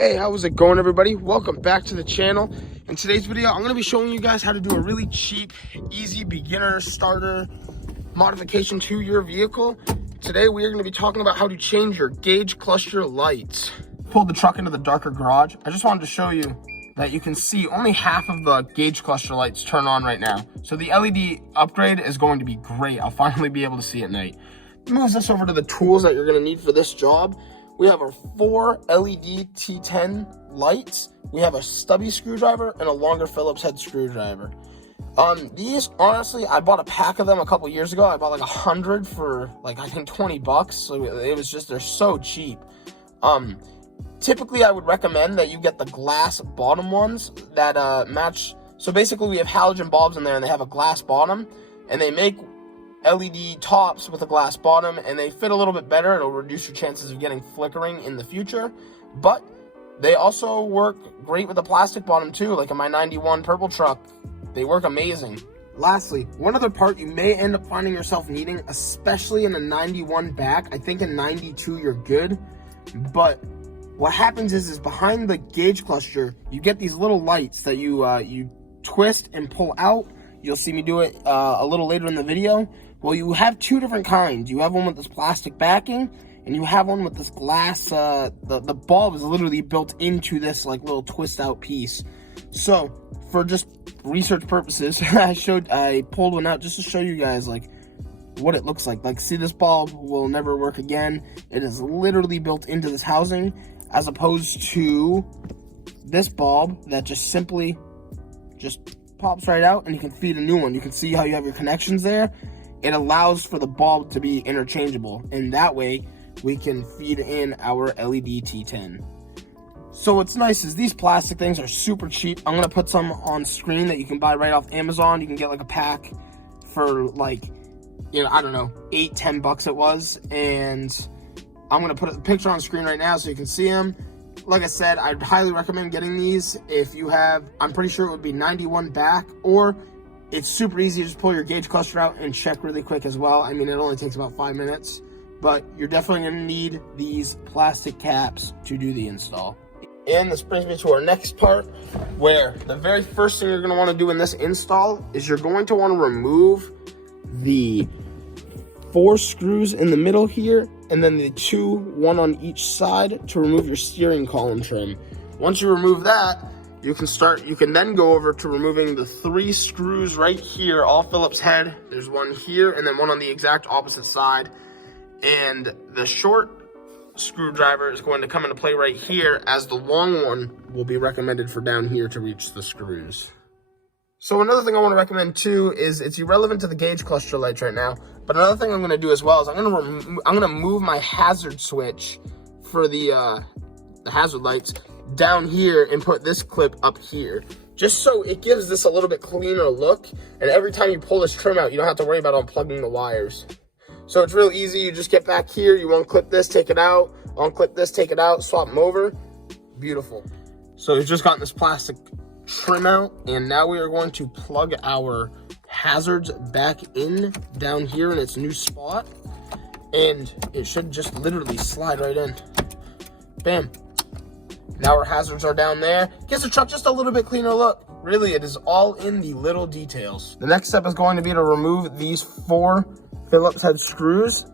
Hey, how's it going, everybody? Welcome back to the channel. In today's video, I'm going to be showing you guys how to do a really cheap, easy beginner starter modification to your vehicle. Today, we are going to be talking about how to change your gauge cluster lights. Pulled the truck into the darker garage. I just wanted to show you that you can see only half of the gauge cluster lights turn on right now. So the LED upgrade is going to be great. I'll finally be able to see at night. Moves us over to the tools that you're going to need for this job. We have our 4 LED T10 lights. We have a stubby screwdriver and a longer Phillips head screwdriver. These, honestly, I bought a pack of them a couple years ago. I bought like 100 for like, I think 20 bucks. So it was just, they're so cheap. Typically I would recommend that you get the glass bottom ones that match. So basically we have halogen bulbs in there and they have a glass bottom, and they make LED tops with a glass bottom, and they fit a little bit better. It'll reduce your chances of getting flickering in the future, but they also work great with a plastic bottom too, like in my 91 purple truck. They work amazing. Lastly, one other part you may end up finding yourself needing, especially in a 91 back. I think in 92 you're good, but what happens is behind the gauge cluster, you get these little lights that you twist and pull out. You'll see me do it a little later in the video. Well, you have two different kinds. You have one with this plastic backing, and you have one with this glass. The bulb is literally built into this like little twist out piece. So for just research purposes, I pulled one out just to show you guys like what it looks like. Like, see, this bulb will never work again. It is literally built into this housing, as opposed to this bulb that just simply pops right out, and you can feed a new one. You can see how you have your connections there. It allows for the bulb to be interchangeable, and that way we can feed in our LED T10. So what's nice is these plastic things are super cheap. I'm gonna put some on screen that you can buy right off Amazon. You can get like a pack for like, you know, I don't know, 8-10 bucks it was, and I'm gonna put a picture on screen right now so you can see them. Like I said, I'd highly recommend getting these if you have, I'm pretty sure it would be 91 back, or it's super easy to just pull your gauge cluster out and check really quick as well. I mean, it only takes about 5 minutes, but you're definitely gonna need these plastic caps to do the install. And this brings me to our next part, where the very first thing you're gonna wanna do in this install is you're going to wanna remove the 4 screws in the middle here, and then the 2, one on each side, to remove your steering column trim. Once you remove that, you can then go over to removing the 3 screws right here, all Phillips head. There's one here and then one on the exact opposite side. And the short screwdriver is going to come into play right here, as the long one will be recommended for down here to reach the screws. So another thing I want to recommend too is, it's irrelevant to the gauge cluster lights right now, but another thing I'm going to do as well is I'm going to move my hazard switch for the hazard lights down here and put this clip up here, just so it gives this a little bit cleaner look, and every time you pull this trim out, you don't have to worry about unplugging the wires. So it's real easy. You just get back here, you unclip this, take it out, unclip this, take it out, swap them over. Beautiful. So we've just gotten this plastic trim out, and now we are going to plug our hazards back in down here in its new spot, and it should just literally slide right in. Bam. Now our hazards are down there. Gives the truck just a little bit cleaner look. Really, it is all in the little details. The next step is going to be to remove these 4 Phillips head screws.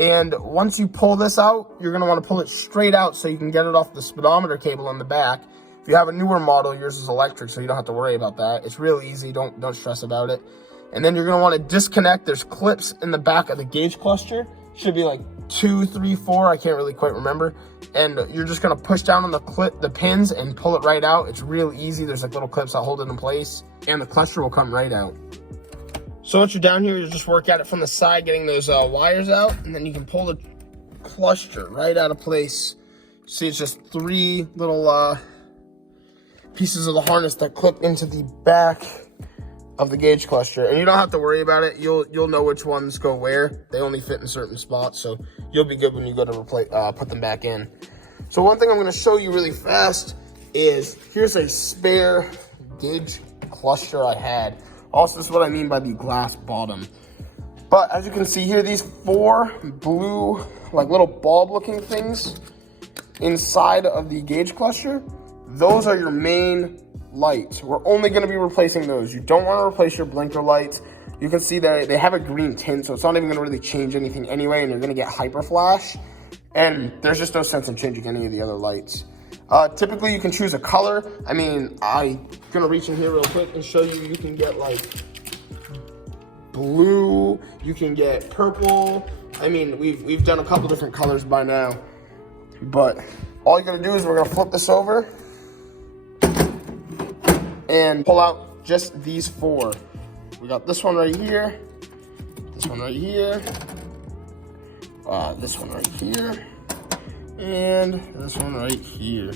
And once you pull this out, you're gonna wanna pull it straight out so you can get it off the speedometer cable in the back. If you have a newer model, yours is electric, so you don't have to worry about that. It's real easy, don't stress about it. And then you're gonna wanna disconnect. There's clips in the back of the gauge cluster. Should be like 2, 3, 4, I can't really quite remember. And you're just gonna push down on the pins and pull it right out. It's real easy. There's like little clips that hold it in place, and the cluster will come right out. So once you're down here, you just work at it from the side, getting those wires out, and then you can pull the cluster right out of place. See, it's just 3 little pieces of the harness that clip into the back of the gauge cluster, and you don't have to worry about it. You'll know which ones go where. They only fit in certain spots, so you'll be good when you go to put them back in. So one thing I'm going to show you really fast is, here's a spare gauge cluster I had. Also, this is what I mean by the glass bottom. But as you can see here, these 4 blue, like little bulb looking things, inside of the gauge cluster, those are your main lights. We're only going to be replacing those. You don't want to replace your blinker lights. You can see that they have a green tint, so it's not even going to really change anything anyway, and you're going to get hyper flash. And there's just no sense in changing any of the other lights. Typically, you can choose a color. I mean, I'm going to reach in here real quick and show you. You can get like blue, you can get purple. I mean, we've done a couple different colors by now. But all you're going to do is we're going to flip this over and pull out just these 4. We got this one right here, this one right here, this one right here, and this one right here.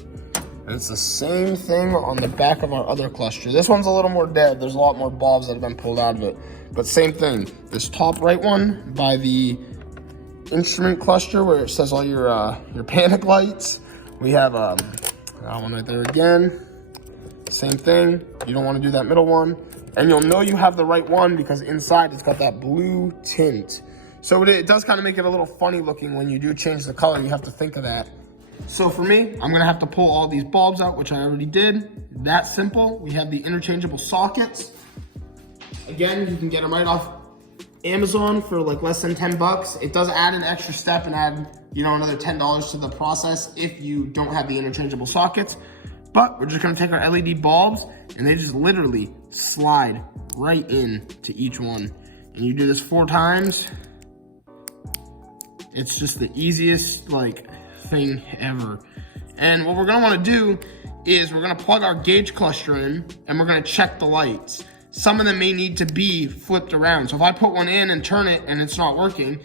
And it's the same thing on the back of our other cluster. This one's a little more dead. There's a lot more bulbs that have been pulled out of it. But same thing, this top right one by the instrument cluster where it says all your panic lights. We have that one right there again. Same thing. You don't want to do that middle one. And you'll know you have the right one because inside it's got that blue tint. So it does kind of make it a little funny looking when you do change the color. You have to think of that. So for me, I'm going to have to pull all these bulbs out, which I already did. That simple. We have the interchangeable sockets. Again, you can get them right off Amazon for like less than 10 bucks. It does add an extra step and add, another $10 to the process if you don't have the interchangeable sockets. But we're just gonna take our LED bulbs and they just literally slide right in to each one. And you do this 4 times. It's just the easiest thing ever. And what we're gonna wanna do is we're gonna plug our gauge cluster in and we're gonna check the lights. Some of them may need to be flipped around. So if I put one in and turn it and it's not working,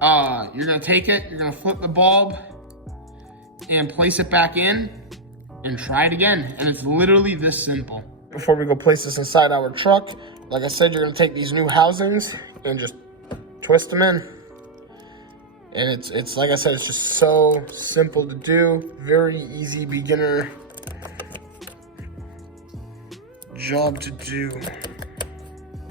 you're gonna take it, you're gonna flip the bulb and place it back in and try it again. And it's literally this simple. Before we go place this inside our truck, like I said, you're gonna take these new housings and just twist them in. And it's like I said, it's just so simple to do. Very easy beginner job to do.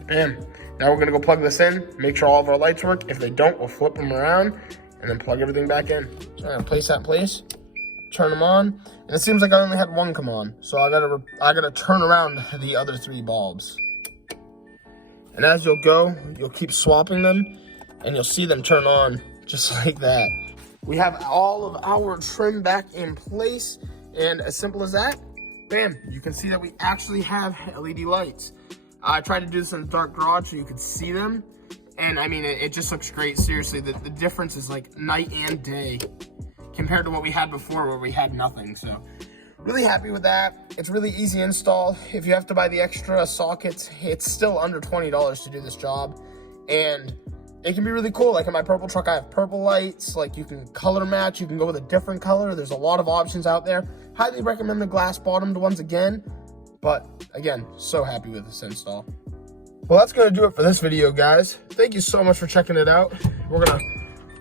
Bam. Now we're gonna go plug this in, make sure all of our lights work. If they don't, we'll flip them around and then plug everything back in. So I'm gonna place that in place, turn them on, and it seems like I only had one come on. So I gotta turn around the other 3 bulbs. And as you'll go, you'll keep swapping them and you'll see them turn on just like that. We have all of our trim back in place, and as simple as that, bam, you can see that we actually have LED lights. I tried to do this in the dark garage so you could see them, and I mean, it just looks great. Seriously, the difference is like night and day compared to what we had before where we had nothing. So really happy with that. It's really easy install. If you have to buy the extra sockets, it's still under $20 to do this job, and it can be really cool. Like in my purple truck, I have purple lights. Like you can color match, you can go with a different color. There's a lot of options out there. Highly recommend the glass bottomed ones again. But again, so happy with this install. Well, that's gonna do it for this video, guys. Thank you so much for checking it out. We're gonna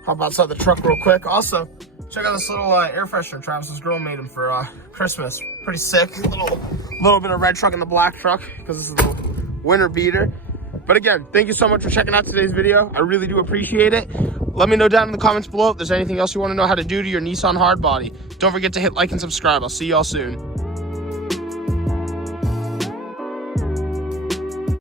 hop outside the truck real quick. Also, check out this little air freshener Travis's girl made him for Christmas. Pretty sick. Little bit of red truck and the black truck because this is the winter beater. But again, thank you so much for checking out today's video. I really do appreciate it. Let me know down in the comments below if there's anything else you want to know how to do to your Nissan hardbody. Don't forget to hit like and subscribe. I'll see y'all soon.